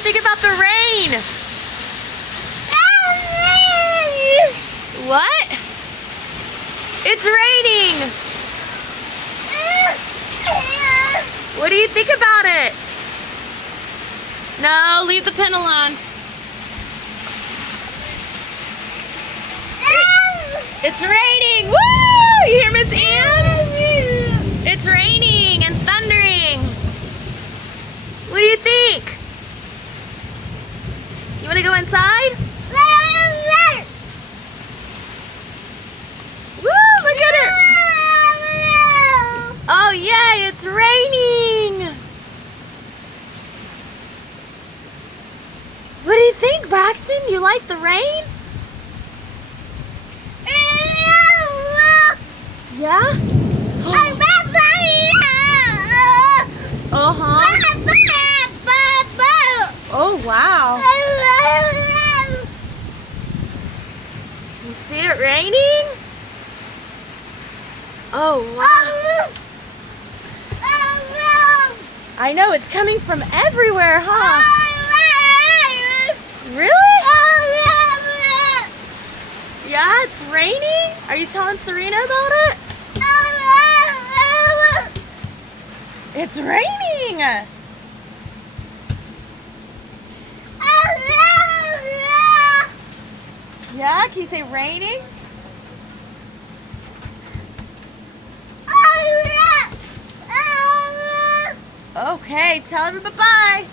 think about the rain? What? It's raining. What do you think about it? No, leave the pen alone. It's raining. Woo! You hear Miss Ann? It's raining and thundering. What do you think? You want to go inside? Woo! Look at her. Oh yay! It's raining. What do you think, Braxton? You like the rain? Yeah? Uh-huh. Oh, wow. You see it raining? Oh, wow. I know, it's coming from everywhere, huh? Really? Yeah, it's raining? Are you telling Serena about it? It's raining! Yeah, can you say raining? Okay, tell everybody bye-bye.